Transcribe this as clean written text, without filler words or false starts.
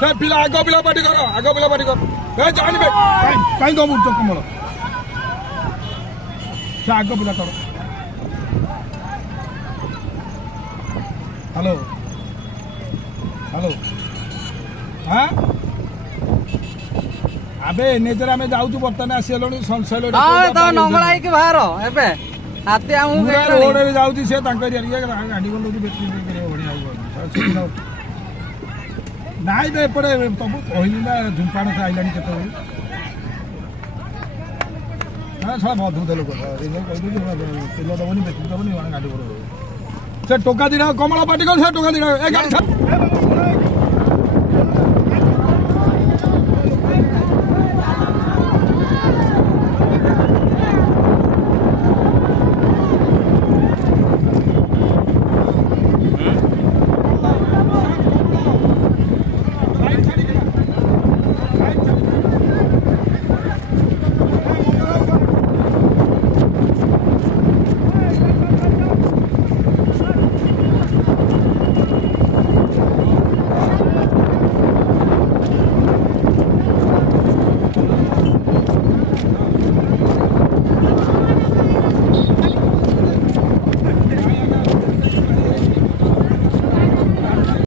से पिला आग पिला पार्टी कर आग पिला पार्टी कर जानवे कहीं दो मुझ कमल से आग पिला कर हेलो हेलो हाँ आबे नेजर आमे जाउछु बर्तन आसीलणी संशय नंगला कि बाहर एबे हाथी आमु रोड रे जाउछि से तांकर एरिया गाडी बंद होती बेटी करे बढ़िया नाई बे पड़े तबु कहली ना झुंपाण से आइलानी केते हां सब बहुत धुल लोक रे कहली तेल दबनी बेटी दबनी गाडी बड़ से टोका दिना कमला पार्टी कर से टोका दिना ए गाड़ी